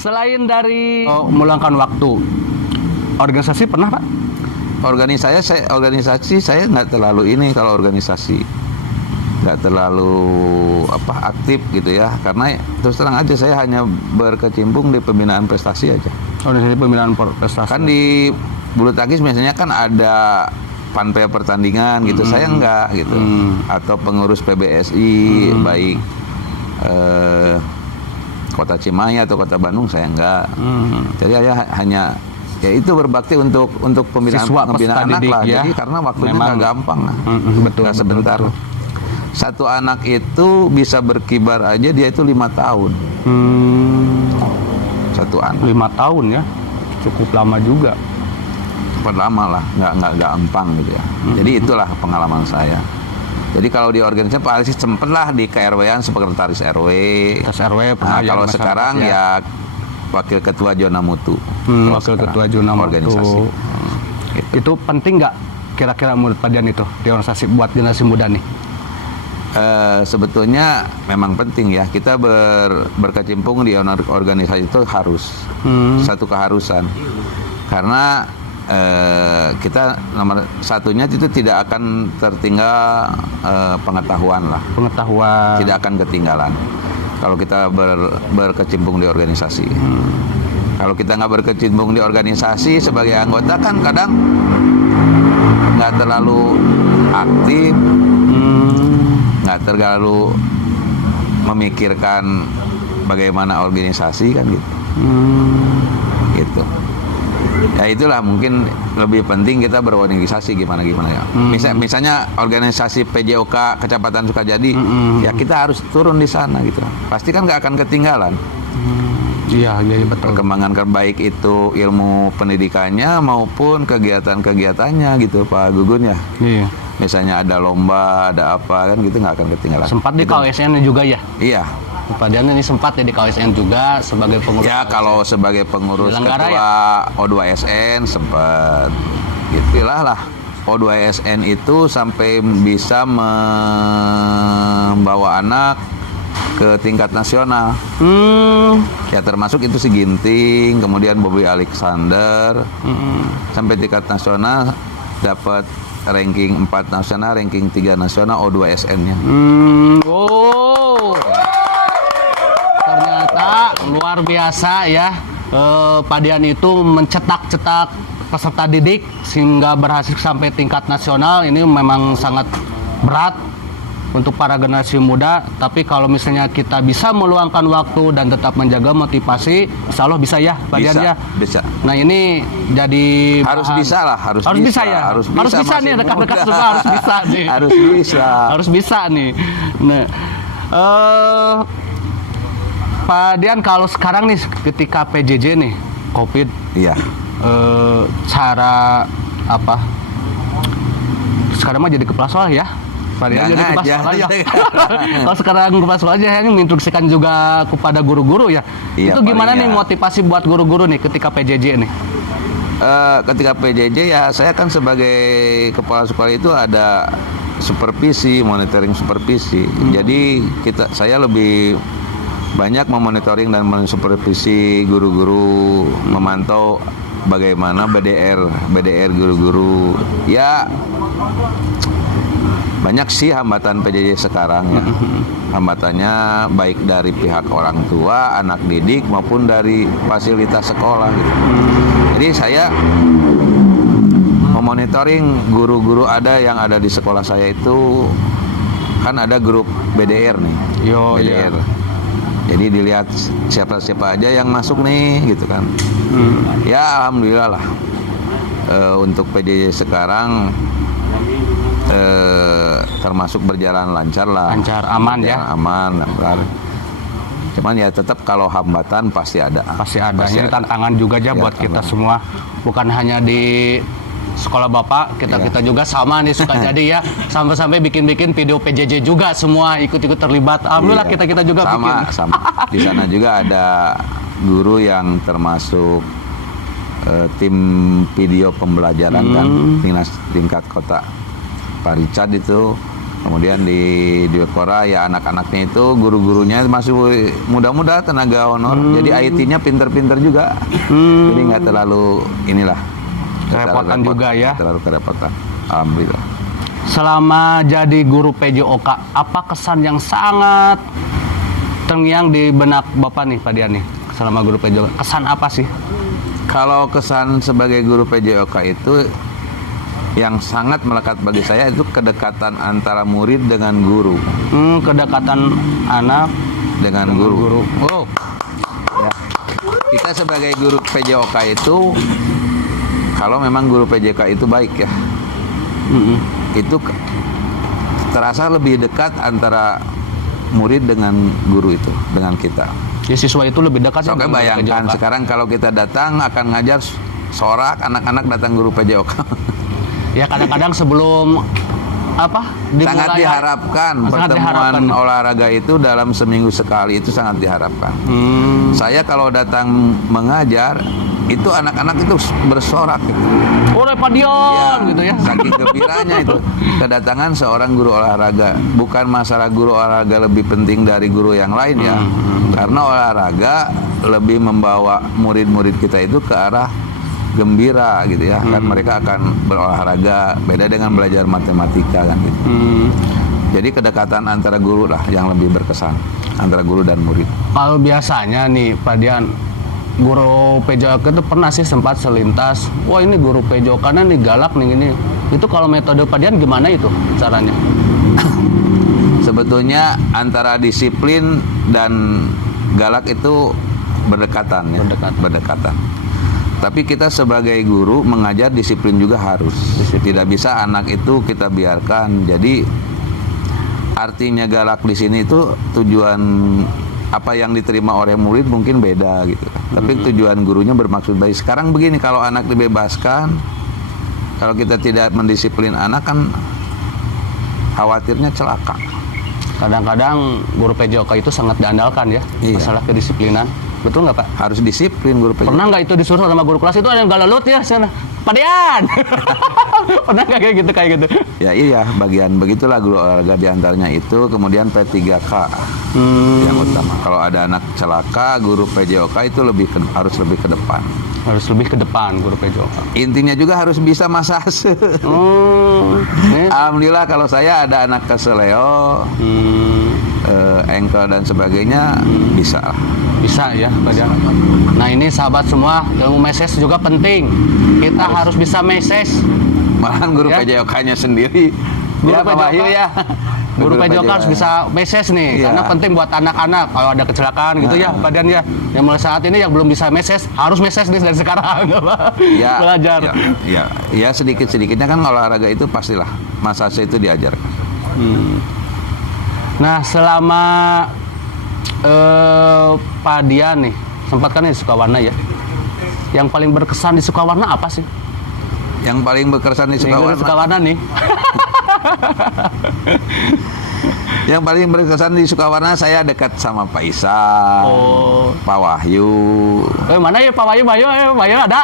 Selain dari meluangkan waktu, organisasi pernah Pak? Organisasi saya nggak terlalu ini kalau organisasi. Nggak terlalu aktif gitu ya, karena terus terang aja saya hanya berkecimpung di pembinaan prestasi aja. Organisasi pembinaan prestasi. Kan di bulu tangkis biasanya kan ada panpel pertandingan gitu, saya enggak gitu. Atau pengurus PBSI baik Kota Cimahi atau Kota Bandung saya enggak. Jadi saya hanya ya itu berbakti untuk pembinaan anak lah. Ya. Jadi karena waktunya nggak gampang, betul, nggak sebentar. Betul. Satu anak itu bisa berkibar aja dia itu 5 tahun. Satu anak. 5 tahun ya, cukup lama juga. Cukup lama lah, nggak gampang gitu ya. Jadi itulah pengalaman saya. Jadi kalau di organisasi paling sempet lah di KRW-an sekretaris RW. Nah, kalau sekarang ya wakil ketua zona mutu. Wakil ketua zona mutu. Organisasi. Gitu. Itu penting nggak kira-kira menurut Pak Dian itu di organisasi buat generasi muda nih? Sebetulnya memang penting ya, kita berkecimpung di organisasi itu harus satu keharusan, karena kita nomor satunya itu tidak akan tertinggal pengetahuan, tidak akan ketinggalan kalau kita berkecimpung di organisasi. Kalau kita nggak berkecimpung di organisasi sebagai anggota kan kadang nggak terlalu aktif, nggak terlalu memikirkan bagaimana organisasi kan gitu. Gitu. Ya itulah mungkin lebih penting kita berorganisasi gimana ya. Misalnya organisasi PJOK Kecamatan Sukajadi, ya kita harus turun di sana gitu. Pasti kan nggak akan ketinggalan. Iya betul. Perkembangan baik itu ilmu pendidikannya maupun kegiatan-kegiatannya gitu Pak Gugun ya. Iya. Misalnya ada lomba, ada apa kan gitu nggak akan ketinggalan. Sempat di KWSN juga ya? Iya. Pak Dian ini sempat ya di KWSN juga sebagai pengurus. Ya kalau sebagai pengurus ketua ya? O2SN sempat. Gitulah O2SN itu sampai bisa membawa anak ke tingkat nasional. Ya termasuk itu si Ginting, kemudian Bobby Alexander, sampai tingkat nasional dapat ranking 4 nasional, ranking 3 nasional O2SN-nya. Ternyata luar biasa ya. Pak Dian itu mencetak peserta didik sehingga berhasil sampai tingkat nasional. Ini memang sangat berat untuk para generasi muda, tapi kalau misalnya kita bisa meluangkan waktu dan tetap menjaga motivasi, insya Allah bisa ya Pak Dian ya. Bisa. Nah ini jadi harus bisa ya. Harus bisa nih rekan-rekan semua harus bisa nih. Harus bisa nih. Nah, Pak Dian kalau sekarang nih ketika PJJ nih COVID, iya. Cara apa? Sekarang mah jadi kepala sekolah ya. Jadi kepala sekolah ya. Kalau sekarang kepala sekolah aja yang menginstruksikan juga kepada guru-guru ya. Iya, itu gimana nih motivasi buat guru-guru nih ketika PJJ nih? Ketika PJJ ya saya kan sebagai kepala sekolah itu ada supervisi, monitoring supervisi. Jadi saya lebih banyak memonitoring dan mensupervisi guru-guru, memantau bagaimana BDR guru-guru. Ya banyak sih hambatan PJJ sekarang ya. Hambatannya baik dari pihak orang tua, anak didik maupun dari fasilitas sekolah gitu. Jadi saya memonitoring guru-guru yang ada di sekolah saya itu kan ada grup BDR nih. BDR. Iya. Jadi dilihat siapa aja yang masuk nih gitu kan. Ya alhamdulillah lah. Untuk PJJ sekarang termasuk berjalan lancar lah. Lancar, aman ya. Aman, lancar. Cuman ya tetap kalau hambatan pasti ada. Pasti ada. Ini tantangan juga aja buat kita semua. Bukan hanya di sekolah Bapak, kita juga sama nih suka jadi ya. Sampai bikin video PJJ juga semua ikut terlibat. Alhamdulillah kita juga sama. Di sana juga ada guru yang termasuk tim video pembelajaran kan tingkat kota. Pak Richard itu Kemudian di Diokora ya anak-anaknya itu guru-gurunya masih muda-muda tenaga honor. Jadi IT-nya pinter-pinter juga. Jadi nggak terlalu inilah. nggak terlalu Kerepotan repot, juga ya. nggak terlalu kerepotan. Alhamdulillah. Selama jadi guru PJOK, apa kesan yang sangat terngiang di benak Bapak nih, Pak Dian nih? Selama guru PJOK, kesan apa sih? Kalau kesan sebagai guru PJOK itu yang sangat melekat bagi saya itu kedekatan antara murid dengan guru. Kedekatan anak Dengan guru. Oh, Ya. Kita sebagai guru PJOK itu, kalau memang guru PJOK itu baik ya, itu terasa lebih dekat antara murid dengan guru itu, dengan kita. ya siswa itu lebih dekat. Oke, dengan guru bayangkan PJOK. sekarang kalau kita datang akan ngajar sorak, anak-anak datang guru PJOK. Ya kadang-kadang sebelum apa? Sangat diharapkan Sangat pertemuan diharapkan. olahraga itu dalam seminggu sekali, itu sangat diharapkan. Saya kalau datang mengajar itu anak-anak itu bersorak gitu. Oleh Pak Dian gitu ya. Saking gembiranya itu kedatangan seorang guru olahraga. Bukan masalah guru olahraga lebih penting dari guru yang lain ya. Karena olahraga lebih membawa murid-murid kita itu ke arah gembira gitu ya. Kan mereka akan berolahraga, beda dengan belajar matematika kan gitu. Jadi kedekatan antara guru lah yang lebih berkesan, antara guru dan murid. Kalau biasanya nih Pak Dian, guru PJOK itu pernah sih sempat selintas, wah ini guru PJOK nih galak nih gini. Itu kalau metode Pak Dian gimana itu caranya? Sebetulnya antara disiplin dan galak itu berdekatan ya. Berdekatan. Tapi kita sebagai guru mengajar disiplin juga harus. Tidak bisa anak itu kita biarkan. Jadi artinya galak di sini itu tujuan apa yang diterima oleh murid mungkin beda gitu. Tapi tujuan gurunya bermaksud baik. Sekarang begini, kalau anak dibebaskan, kalau kita tidak mendisiplin anak kan khawatirnya celaka. Kadang-kadang guru PJOK itu sangat diandalkan ya, Iya. masalah kedisiplinan. Betul nggak Pak? Harus disiplin guru PJOK. Pernah nggak itu disuruh sama guru kelas itu ada yang galalut ya sana? Pak Dian! Pernah nggak kayak gitu? Ya iya, bagian begitulah guru olahraga diantaranya itu. Kemudian P3K yang utama. Kalau ada anak celaka, guru PJOK itu harus lebih ke depan. Harus lebih ke depan guru PJOK. Intinya juga harus bisa masase. Alhamdulillah kalau saya ada anak keseleo, engkel dan sebagainya bisa lah. Bisa ya Pak Dian. Nah ini sahabat semua, ilmu message juga penting. Kita harus bisa message. Malahan guru Ya. PJOK-nya sendiri. Guru Ya, Pak PJOK Wahyu ya. Guru PJOK harus bisa message nih, Iya. karena penting buat anak-anak kalau ada kecelakaan gitu ya Pak Dian ya. Yang mulai saat ini yang belum bisa message harus message nih dari sekarang. Ya, Belajar. ya sedikit-sedikitnya kan olahraga itu pastilah masase itu diajarkan. Nah selama Pak Dian nih sempat kan di Sukawarna ya. Yang paling berkesan di Sukawarna apa sih? Yang paling berkesan di Sukawarna. Sukawarna, Nih. yang paling berkesan di Sukawarna saya dekat sama Pak Isa, Pak Wahyu. Mana ya Pak Wahyu? Pak Wahyu ada.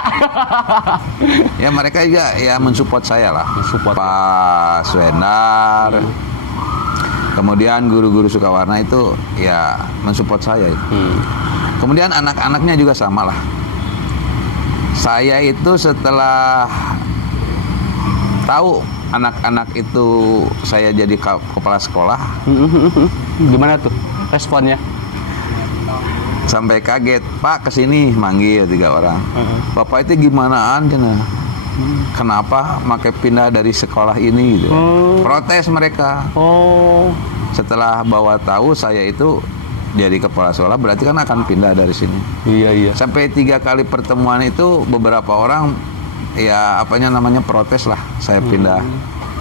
Ya mereka juga ya mensupport saya lah. Mensupport. Pak Swendar. Kemudian guru-guru Sukawarna itu ya mensupport saya. Kemudian anak-anaknya juga sama lah. Saya itu setelah tahu anak-anak itu saya jadi kepala sekolah, Gimana tuh responnya? sampai kaget. Pak kesini manggil 3 orang. Bapak itu gimana cina? Kenapa makai pindah dari sekolah ini gitu? Protes mereka. Oh, Setelah bawa tahu saya itu jadi kepala sekolah, berarti kan akan pindah dari sini. iya. Sampai 3 kali pertemuan itu beberapa orang ya protes lah saya pindah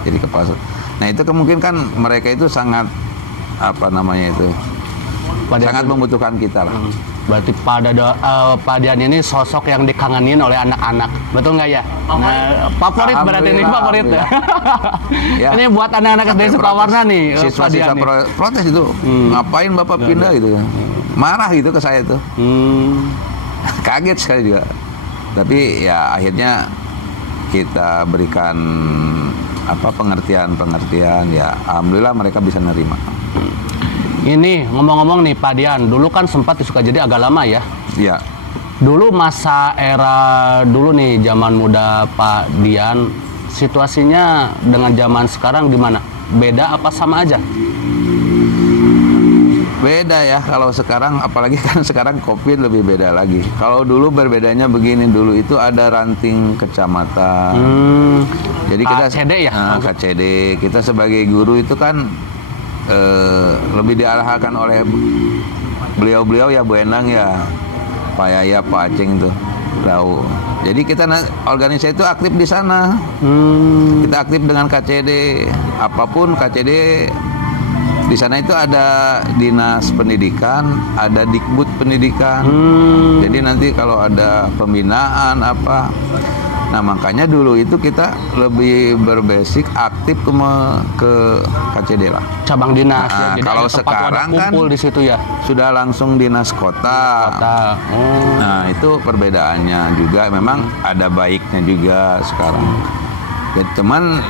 jadi kepala sekolah. Nah itu kemungkinan kan mereka itu sangat sangat membutuhkan kita lah. Berarti Pak Dian ini sosok yang dikangenin oleh anak-anak, betul nggak ya? Nah, favorit berarti ini favorit. Ya. Ini buat anak-anak dari Sukawarna nih, Pak Siswa-siswa Dian nih. protes itu, ngapain bapak pindah gitu kan? Marah gitu ke saya tuh. Kaget sekali juga. Tapi ya akhirnya kita berikan pengertian ya alhamdulillah mereka bisa nerima. Ini ngomong-ngomong nih Pak Dian, dulu kan sempat di Sukajadi agak lama ya. Ya. Dulu masa era dulu nih zaman muda Pak Dian, situasinya dengan zaman sekarang gimana? Beda apa sama aja? Beda ya kalau sekarang, apalagi kan sekarang COVID lebih beda lagi. Kalau dulu berbedanya begini, dulu itu ada ranting kecamatan. Jadi kita KCD ya? KCD. Kita sebagai guru itu kan lebih diarahkan oleh beliau-beliau ya, Bu Endang ya, Pak Yaya, Pak Aceng tuh tahu. Jadi kita organisasi itu aktif di sana. Kita aktif dengan KCD, apapun KCD. Di sana itu ada dinas pendidikan, ada dikbud pendidikan. Jadi nanti kalau ada pembinaan apa, nah makanya dulu itu kita lebih berbasic aktif ke KCD lah. Cabang dinas ya. Nah, Jadi kalau ada tempat sekarang wadah kumpul kan di situ ya. Sudah langsung dinas kota. Nah itu perbedaannya juga. Memang ada baiknya juga sekarang. Ya teman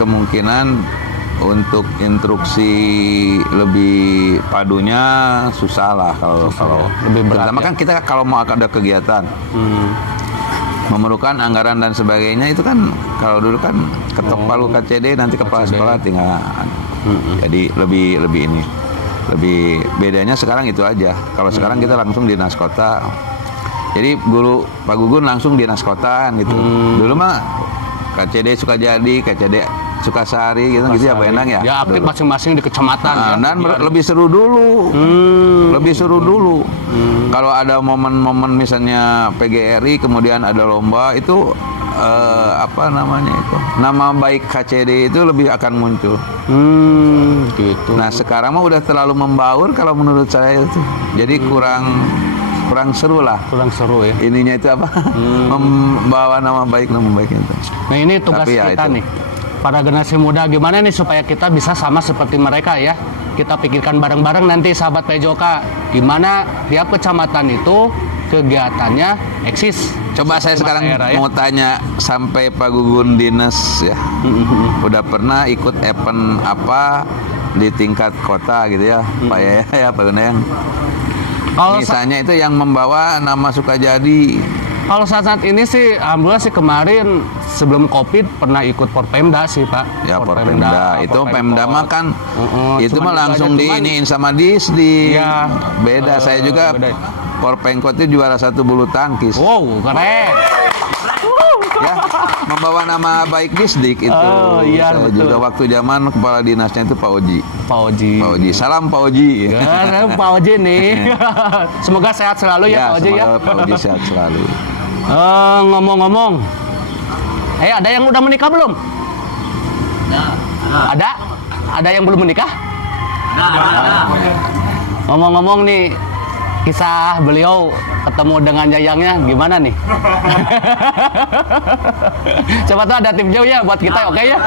kemungkinan untuk instruksi lebih padunya susah lah kalau lebih berat. terutama ya? kan kita kalau mau ada kegiatan memerlukan anggaran dan sebagainya, itu kan kalau dulu kan ketok palu KCD, nanti kepala sekolah tinggal. Jadi lebih bedanya sekarang itu aja. Kalau sekarang kita langsung dinas kota. Jadi Pak Gugun langsung dinas kota gitu. Dulu mah KCD Sukajadi, KCD Sukasari gitu ya Pak Endang ya. Ya aktif masing-masing di kecamatan. Dan lebih seru dulu. Lebih seru dulu. Kalau ada momen-momen misalnya PGRI kemudian ada lomba itu nama baik KCD itu lebih akan muncul. Gitu. Nah sekarang mah udah terlalu membaur kalau menurut saya itu. Jadi kurang seru lah. Kurang seru ya. Ininya itu apa? Membawa nama baik itu. Nah ini tugas Tapi ya kita itu. nih, para generasi muda, gimana nih supaya kita bisa sama seperti mereka ya. Kita pikirkan bareng-bareng nanti sahabat PJOK, gimana tiap kecamatan itu kegiatannya eksis. Coba saya sekarang era, ya. mau tanya sampai Pak Gugun dinas ya. Udah pernah ikut event apa di tingkat kota gitu ya, Pak Yaya ya, Pak Guneng. Kalau Misalnya itu yang membawa nama Sukajadi. Kalau saat ini sih, alhamdulillah sih kemarin sebelum COVID pernah ikut Porpemda sih Pak. Ya Porpemda, itu Pemda mah kan itu mah langsung diiniin sama Disdi. Iya. Beda, saya juga beda. Porpengkot itu juara 1 bulu tangkis. Wow, keren. Ya, membawa nama baik Disdik itu. Oh, iya, Saya betul. juga waktu zaman kepala dinasnya itu Pak Oji. Pak Oji. Salam Pak Oji. Ya, Pak Oji nih. Semoga sehat selalu ya, Pak Oji ya. Semoga Pak Oji sehat selalu. Ngomong-ngomong, ada yang udah menikah belum? Ada? Ada yang belum menikah? Ngomong-ngomong nih, kisah beliau ketemu dengan Yayangnya gimana nih? Coba tuh ada tim jauh ya buat kita, oke ya?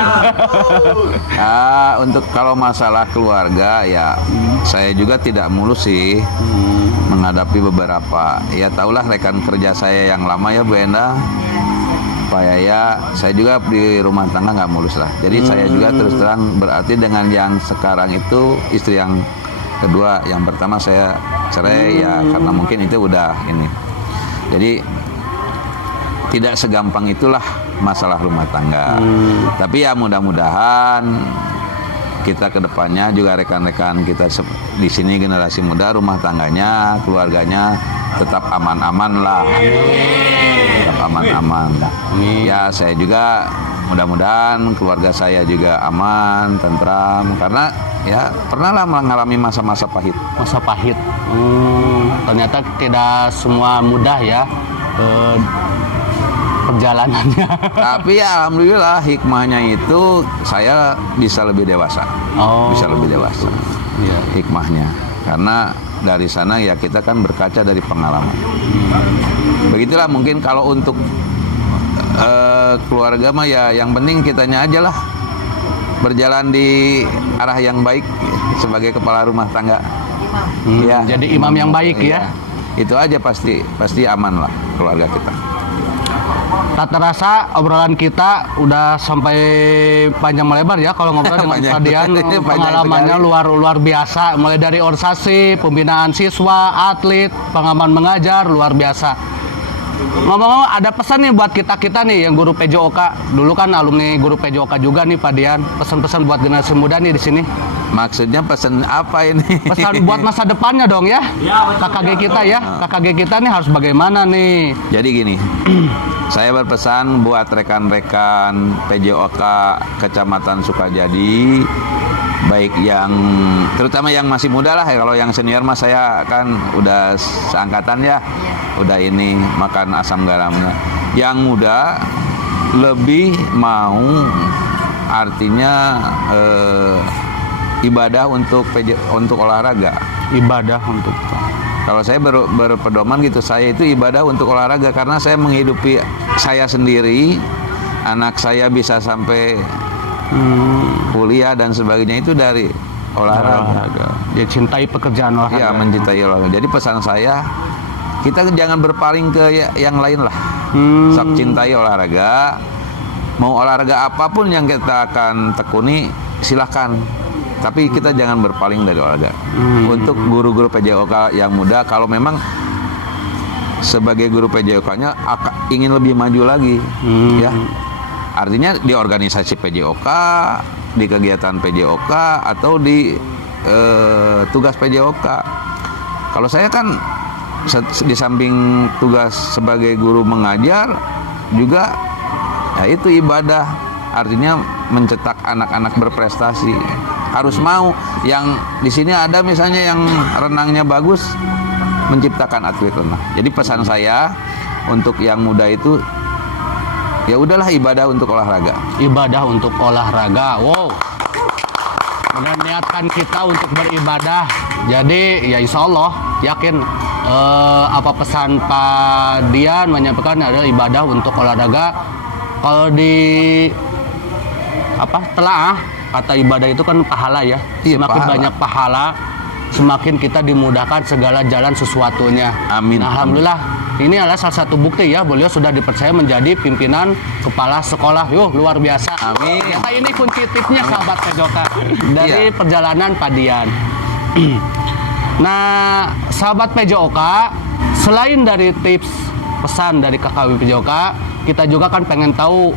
Untuk kalau masalah keluarga ya saya juga tidak mulus sih menghadapi beberapa, ya tahulah rekan kerja saya yang lama ya Bu Enda, Pak Yaya, saya juga di rumah tangga nggak mulus lah. Jadi saya juga terus terang berarti dengan yang sekarang itu istri yang kedua, yang pertama saya cerai ya karena mungkin itu udah ini. Jadi tidak segampang itulah masalah rumah tangga. Tapi ya mudah-mudahan kita kedepannya juga rekan-rekan kita di sini generasi muda rumah tangganya, keluarganya tetap aman-aman lah. Tetap aman-aman. Ya saya juga mudah-mudahan keluarga saya juga aman, tentram, karena ya pernah lah mengalami masa-masa pahit. Masa pahit. Ternyata tidak semua mudah ya perjalanannya. Tapi ya alhamdulillah hikmahnya itu saya bisa lebih dewasa. Bisa lebih dewasa. Iya. Hikmahnya. Karena dari sana ya kita kan berkaca dari pengalaman. Begitulah mungkin kalau untuk keluarga mah ya yang penting kitanya aja lah berjalan di arah yang baik sebagai kepala rumah tangga. Ya, jadi imam yang baik ya. Itu aja pasti aman lah keluarga kita. Tak terasa obrolan kita udah sampai panjang melebar ya kalau ngobrol dengan Panjang. Pak Dian. Panjang Pengalamannya sekali. luar biasa, mulai dari organisasi, pembinaan siswa, atlet, pengalaman mengajar luar biasa. Ngomong-ngomong, ada pesan nih buat kita nih yang guru PJOK. Dulu kan alumni guru PJOK juga nih Pak Dian. Pesan-pesan buat generasi muda nih di sini. Maksudnya pesan apa ini? Pesan buat masa depannya dong ya. KKG kita ya. KKG kita nih harus bagaimana nih? Jadi gini, saya berpesan buat rekan-rekan PJOK Kecamatan Sukajadi, baik yang terutama yang masih muda lah ya. Kalau yang senior mas saya kan udah seangkatan ya, udah ini makan asam garamnya. Yang muda lebih mau artinya ibadah untuk olahraga. Ibadah untuk Kalau saya berpedoman gitu, saya itu ibadah untuk olahraga karena saya menghidupi saya sendiri, anak saya bisa sampai kuliah dan sebagainya itu dari olahraga. Ya cintai pekerjaan olahraga. Ya, mencintai olahraga. Jadi pesan saya, kita jangan berpaling ke yang lain lah. Sok cintai olahraga. Mau olahraga apapun yang kita akan tekuni, silahkan. Tapi kita jangan berpaling dari olahraga. Untuk guru-guru PJOK yang muda, kalau memang sebagai guru PJOK-nya ingin lebih maju lagi, ya. Artinya di organisasi PJOK, di kegiatan PJOK, atau di tugas PJOK. Kalau saya kan di samping tugas sebagai guru mengajar, juga ya itu ibadah. Artinya mencetak anak-anak berprestasi. Harus mau. Yang di sini ada misalnya yang renangnya bagus, menciptakan atlet renang. Jadi pesan saya untuk yang muda itu, ya udahlah ibadah untuk olahraga. Ibadah untuk olahraga. Wow. Dan niatkan kita untuk beribadah. Jadi ya insya Allah yakin apa pesan Pak Dian menyampaikan adalah ibadah untuk olahraga. Kalau di telaah kata ibadah itu kan pahala ya. Iya, Semakin pahala. banyak pahala, semakin kita dimudahkan segala jalan sesuatunya. Amin. Nah, alhamdulillah ini adalah salah satu bukti ya, beliau sudah dipercaya menjadi pimpinan kepala sekolah. Luar biasa. Amin. Ternyata ini kunci tipsnya sahabat PJOK dari Iya. perjalanan Pak Dian. Nah, sahabat PJOK, selain dari tips pesan dari KKW PJOK, kita juga kan pengen tahu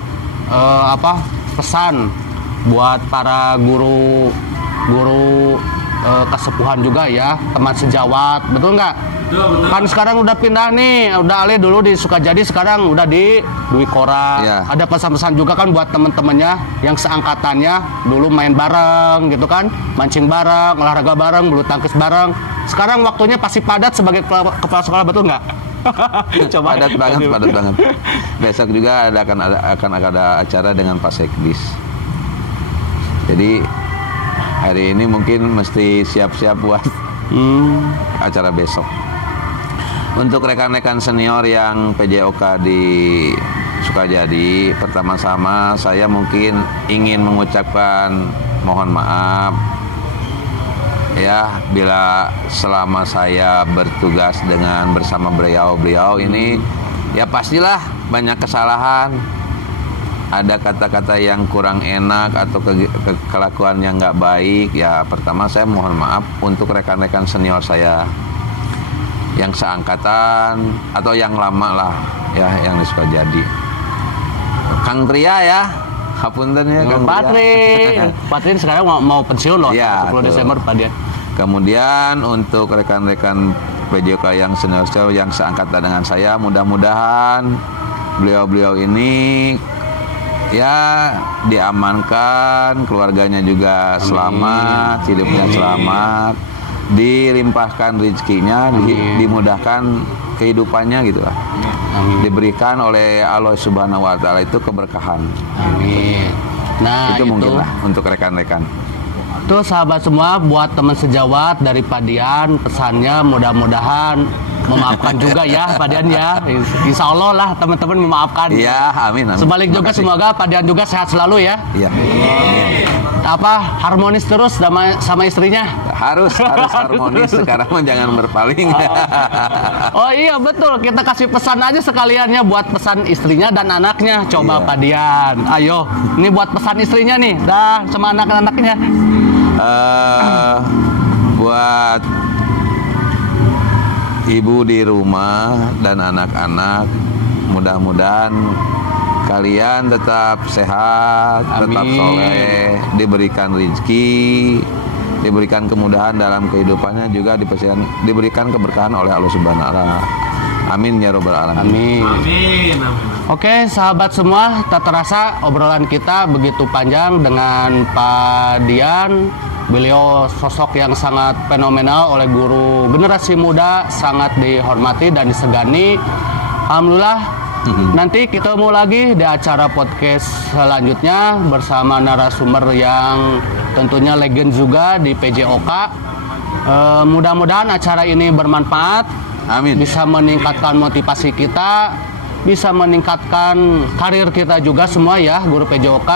pesan buat para guru kesepuhan juga ya, teman sejawat, betul nggak? Kan sekarang udah pindah nih, udah alih dulu di Sukajadi, sekarang udah di Dwi Kora. Ya. Ada pesan-pesan juga kan buat temen-temennya yang seangkatannya dulu main bareng gitu kan, mancing bareng, olahraga bareng, bulu tangkis bareng. Sekarang waktunya pasti padat sebagai kepala sekolah, betul nggak? Coba. Padat banget. Besok juga akan ada acara dengan Pak Sekdis. Jadi hari ini mungkin mesti siap-siap buat acara besok. Untuk rekan-rekan senior yang PJOK di Sukajadi, pertama-tama saya mungkin ingin mengucapkan mohon maaf ya bila selama saya bertugas bersama beliau ini ya pastilah banyak kesalahan, ada kata-kata yang kurang enak atau kelakuan yang nggak baik. Ya pertama saya mohon maaf untuk rekan-rekan senior saya yang seangkatan atau yang lama lah ya, yang di Sukajadi. Kang Tria ya, hapunten ya Kang Tria. Patrin sekarang mau pensiun loh, Ya, 10 Desember Pak Dian. Kemudian untuk rekan-rekan PJOK yang senior yang seangkatan dengan saya, mudah-mudahan beliau-beliau ini ya diamankan, keluarganya juga selamat, hidupnya selamat, dilimpahkan rezekinya, dimudahkan kehidupannya gitu lah. Diberikan oleh Allah Subhanahu wa taala itu keberkahan. Amin. Nah, itu mungkin lah untuk rekan-rekan. Tuh sahabat semua, buat teman sejawat dari Pak Dian, pesannya mudah-mudahan memaafkan juga ya Pak Dian ya. Insya Allah lah teman-teman memaafkan. Iya, amin, amin. Sebalik juga Makasih. semoga Pak Dian juga sehat selalu ya. Iya. Harmonis terus sama istrinya. Harus harmonis sekarang mah jangan berpaling. Oh iya betul, kita kasih pesan aja sekaliannya buat pesan istrinya dan anaknya. Coba Iya. Pak Dian, ayo, ini buat pesan istrinya nih, dah sama anak-anaknya. Buat ibu di rumah dan anak-anak, mudah-mudahan kalian tetap sehat, tetap Amin. soleh, diberikan rezeki, diberikan kemudahan dalam kehidupannya, juga diberikan keberkahan oleh Allah Subhanahu wa Ta'ala. Amin ya robbal alamin. Amin. Oke, sahabat semua, tak terasa obrolan kita begitu panjang dengan Pak Dian. Beliau sosok yang sangat fenomenal oleh guru generasi muda, sangat dihormati dan disegani. Alhamdulillah, nanti kita ketemu lagi di acara podcast selanjutnya bersama narasumber yang tentunya legend juga di PJOK. Mudah-mudahan acara ini bermanfaat. Amin. Bisa meningkatkan motivasi kita, bisa meningkatkan karir kita juga semua ya, guru PJOK.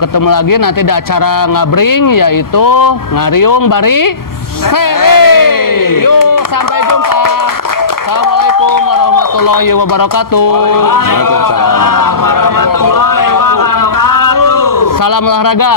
Ketemu lagi nanti di acara ngabring, yaitu Ngariung Bari Seri. Yuk, sampai jumpa. Assalamualaikum warahmatullahi wabarakatuh. Waalaikumsalam. Salam olahraga.